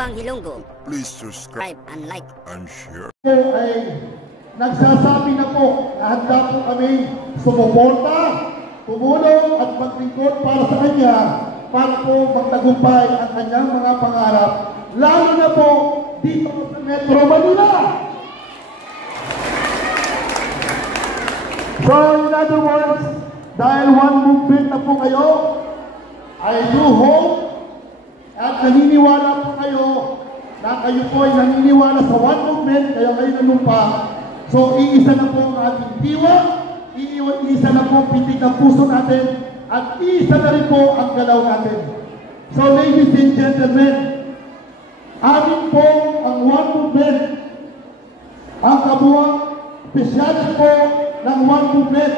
Upang Ilonggo, please subscribe and like and share. Po ay nagsasabi na po na handa po kami sumuporta, tumulong at maglingkod para sa kanya para po magtagumpay ang kanyang mga pangarap, lalo na po dito sa Metro Manila. So in other words, dahil one movement na po kayo, I do hope at naniniwala po kayo na kayo po ay naniniwala sa one movement, kaya kayo nanumpa. So iisa na po ang ating diwa, iisa na po ang pitik ng puso natin, at iisa na rin po ang galaw natin. So ladies and gentlemen, amin po ang one movement, ang kabuang espesyal po ng one movement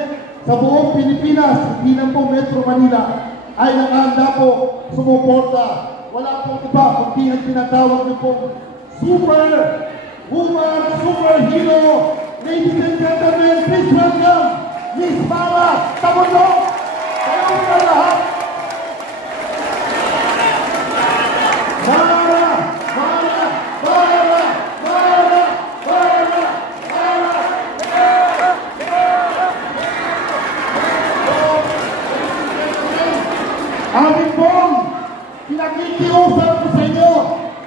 sa buong Pilipinas, hindi na po Metro Manila, ay nakahanda po sumuporta. Wala po iba kundi ang tinatawag niyo po superwoman, superhero. Ladies and gentlemen, please welcome Miss Mara Tabundok. Kayo na lahat. Amin pong pinakikiusap ko sa inyo,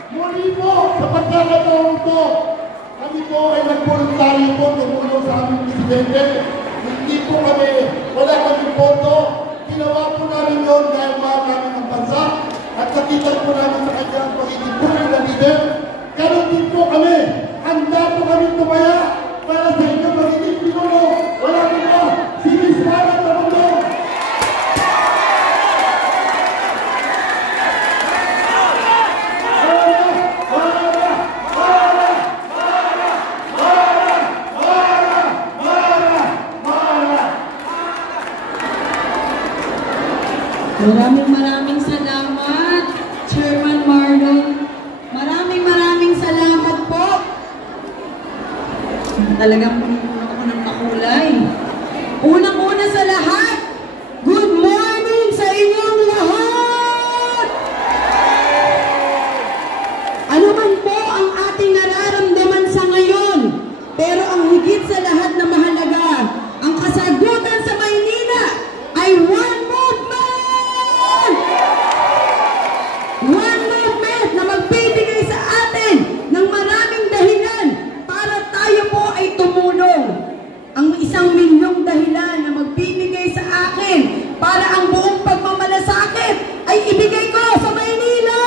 muli po sa pagkakataon ito, kami po ay nagvoluntaryo po tumulong sa aming presidente. Hindi po kami, wala kami pondo, ginawa po namin yun dahil mahal namin ang bansa at nakita po namin sa kanya ang pagiging tunay na leader. Karoon din po kami, handa po kami tumaya para sa inyo magiging pinuno. Wala po po, si Miss Mara Tabundok. Maraming salamat, Chairman Marlon. Maraming salamat po. Talagang puno ako ng makulay. Unang-una sa lahat, good morning sa inyong lahat! Ano man po ang ating nararamdaman sa ngayon, pero ang higit sa lahat na mahalaga, ang kasagutan sa Maynila ay one movement! One movement na magbibigay sa atin ng maraming dahilan para tayo po ay tumulong. Ang 1,000,000 dahilan na magbibigay sa akin para ang buong pagmamalasakit ay ibigay ko sa Maynila!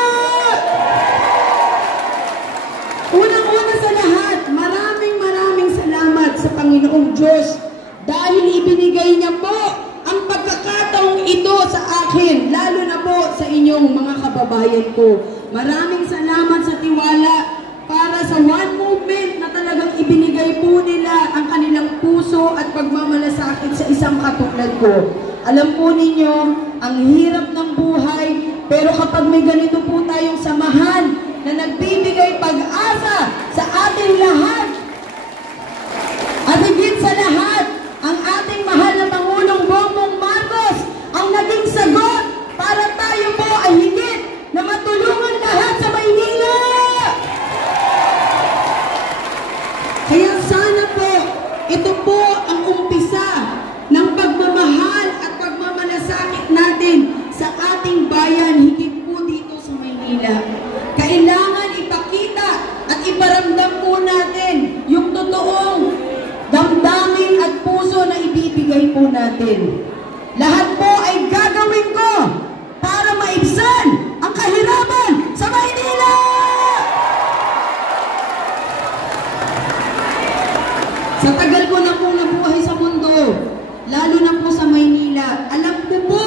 Unang-una sa lahat, maraming salamat sa Panginoong Diyos dahil ibinigay niya po ang pagkakataong ito sa akin, lalo na po sa inyong mga kababayan ko. Maraming salamat sa tiwala para sa one movement na talagang ibinigay po nila ang kanilang puso at pagmamalasakit sa isang katulad ko. Alam po ninyo, ang hirap ng buhay, pero kapag may ganito po tayong samahan na nagbibigay pag-asa sa ating lahat, at higit sa lahat, ang ating mahal na Pangulong Bongbong Marcos ang naging sagot para tayo po ay higit na matulungan lahat sa Maynila. Kaya sana po, ito po ang umpisa ng pagmamahal at pagmamalasakit natin sa ating bayan, higit po dito sa Maynila. Kailangan ipakita at iparamdam po natin yung totoong damdamin at puso na ibibigay po natin. Lahat po ay gagawin ko para maibsan ang kahirapan sa Maynila! Sa tagal ko na pong nabuhay sa mundo, lalo na po sa Maynila, alam ko po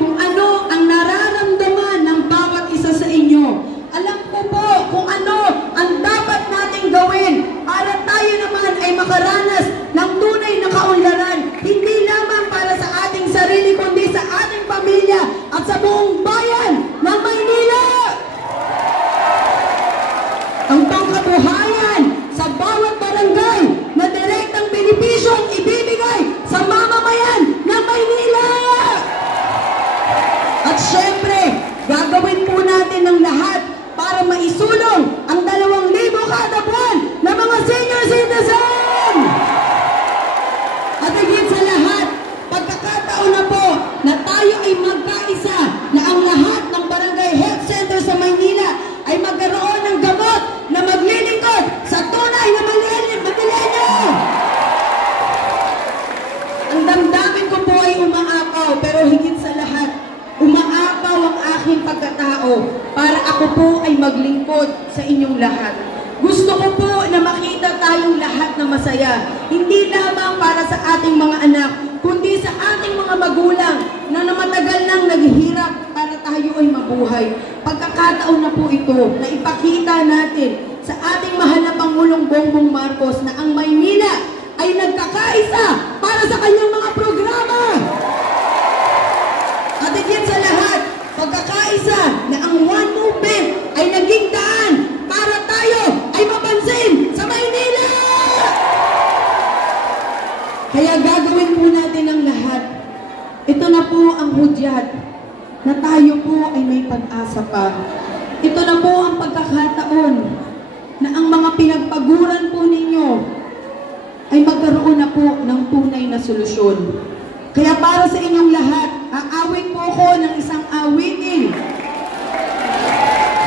kung ano ang nararamdaman ng bawat isa sa inyo. Alam ko po kung ano ang dapat nating gawin para tayo naman ay makaranas ng tunay na kaunlaran, hindi lamang para sa ating sarili kundi sa ating pamilya ay magkaisa na ang lahat ng barangay health center sa Maynila ay magkaroon ng gamot na maglilingkod sa tunay na Manileño. Ang damdamin ko po ay umaapaw, pero higit sa lahat, umaapaw ang aking pagkatao para ako po ay maglingkod sa inyong lahat. Gusto ko po na makita tayong lahat na masaya, hindi lamang para sa ating mga anak, kundi sa ating mga magulang na matagal nang naghihirap para tayo ay mabuhay. Pagkakataon na po ito na ipakita natin sa ating mahal na Pangulong Bongbong Marcos na ang Maynila ay nagkakaisa para sa kanyang mga programa. At higit sa lahat, pagkakaisa na ang One Movement ay naging daan para tayo ay mapansin sa Maynila! Kaya gagawin po natin ang lahat. Ito na po ang hudyat na tayo po ay may pag-asa pa. Ito na po ang pagkakataon na ang mga pinagpaguran po ninyo ay magkaroon na po ng tunay na solusyon. Kaya para sa inyong lahat, aawit po ko ng isang awitin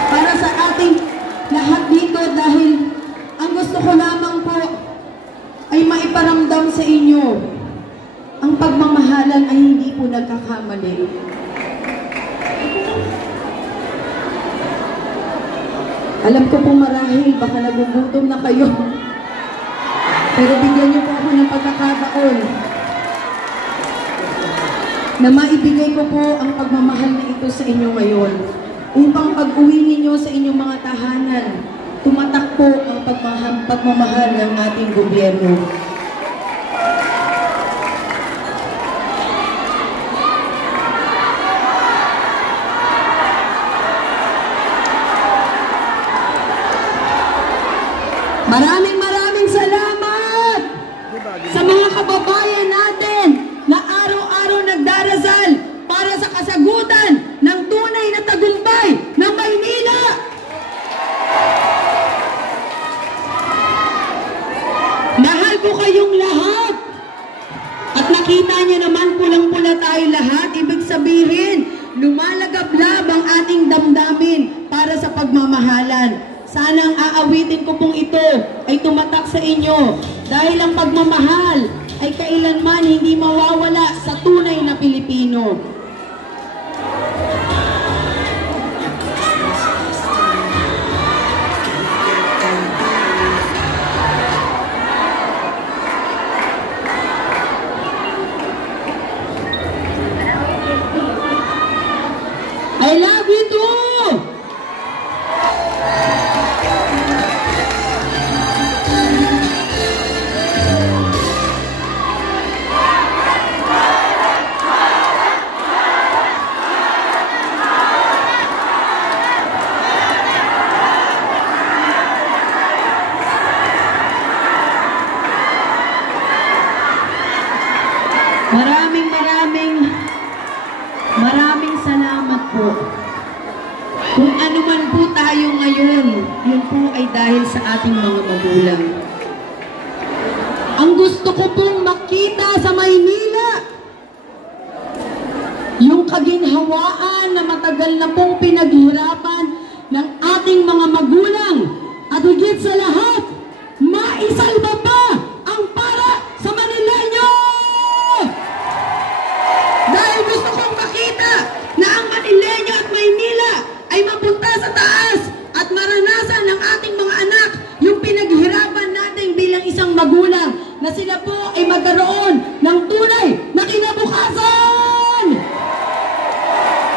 para sa ating lahat dito dahil ang gusto ko lamang po ay maiparamdam sa inyo ang pagmamahalan ay hindi po nagkakamali. Alam ko po marahil baka nagugutom na kayo, pero bigyan niyo po ako ng pagkakataon na maibigay ko po ang pagmamahal na ito sa inyo ngayon upang pag-uwi ninyo sa inyong mga tahanan, tumatak po ang pagmamahal ng ating gobyerno. Maraming salamat sa mga kababayan natin na araw-araw nagdarasal para sa kasagutan ng tunay na tagumpay ng Maynila. Mahal ko kayong lahat. At nakita niyo naman pulang-pula tayo lahat. Ibig sabihin, lumalagablab ang ating damdamin para sa pagmamahalan. Sana ang aawitin ko pong ito ay tumatak sa inyo dahil ang pagmamahal ay kailanman hindi mawawala sa tunay na Pilipino. I love you too! Maraming salamat po. Kung ano man po tayo ngayon, yun po ay dahil sa ating mga magulang. Ang gusto ko pong makita sa Maynila, yung kaginhawaan na matagal na pong pinaghirapan ng ating mga magulang at higit sa lahat, maisalba pa ang para sa Manileño! Dahil gusto kong makita na ang Manileño at Maynila ay mapunta sa taas at maranasan ng ating mga anak yung pinaghirapan natin bilang isang magulang na sila po ay magkaroon ng tunay na kinabukasan!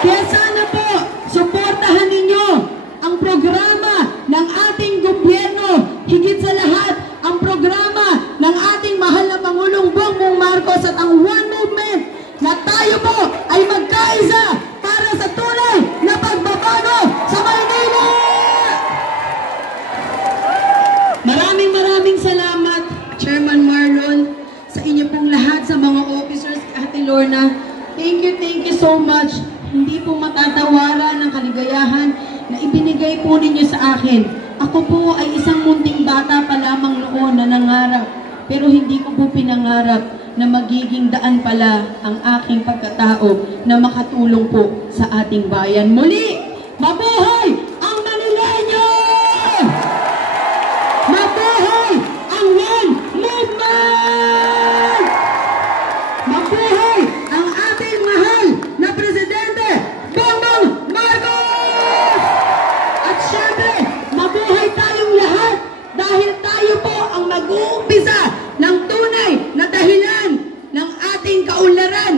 Kaya sana po, suportahan ninyo ang programa ng ating gobyerno, higit sa lahat ang programa ng ating mahal na Pangulong Bongbong Marcos at ang One Movement na tayo po ay magkaisa para sa tunay na pagbabago sa Maynila! Maraming salamat, Chairman Marlon, sa inyo pong lahat, sa mga officers, Ate Lorna. Thank you so much. Hindi po matatawaran ang kaligayahan na ibinigay po ninyo sa akin. Ako po ay isang munting bata pa lamang noon na nangarap, pero hindi ko po pinangarap na magiging daan pala ang aking pagkatao na makatulong po sa ating bayan. Muli, mabuhay ang Manileño! Mabuhay ang One Movement! Mabuhay ang ating mahal na Presidente, Bongbong Marcos! At syempre, mabuhay tayong lahat dahil tayo po ang mag-uumpisa ng tunay na dahilan ng ating kaunlaran